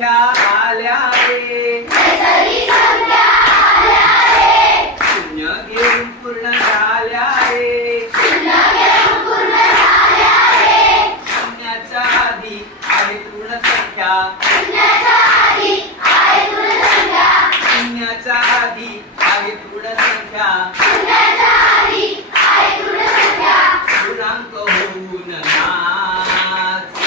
संख्या आल्या रे, शून्य घेऊन पूर्ण झाल्या रे, शून्याच्या आधी आहे पूर्ण संख्या, शून्याच्या आधी आहे पूर्ण संख्या, पूर्णांक होऊन नाच,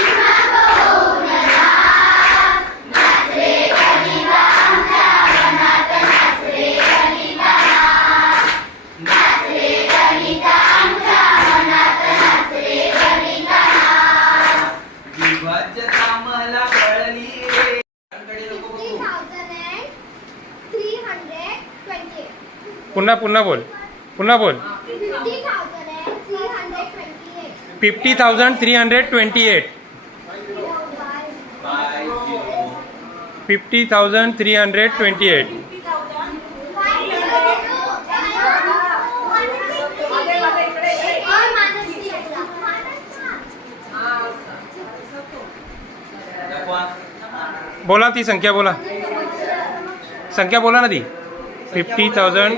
विभाज्यता मला कळली रे. कडे नको बघू. 50,328. पुन्हा बोल. 50,328. 50,328. बोला ती संख्या बोला ना ती 50,000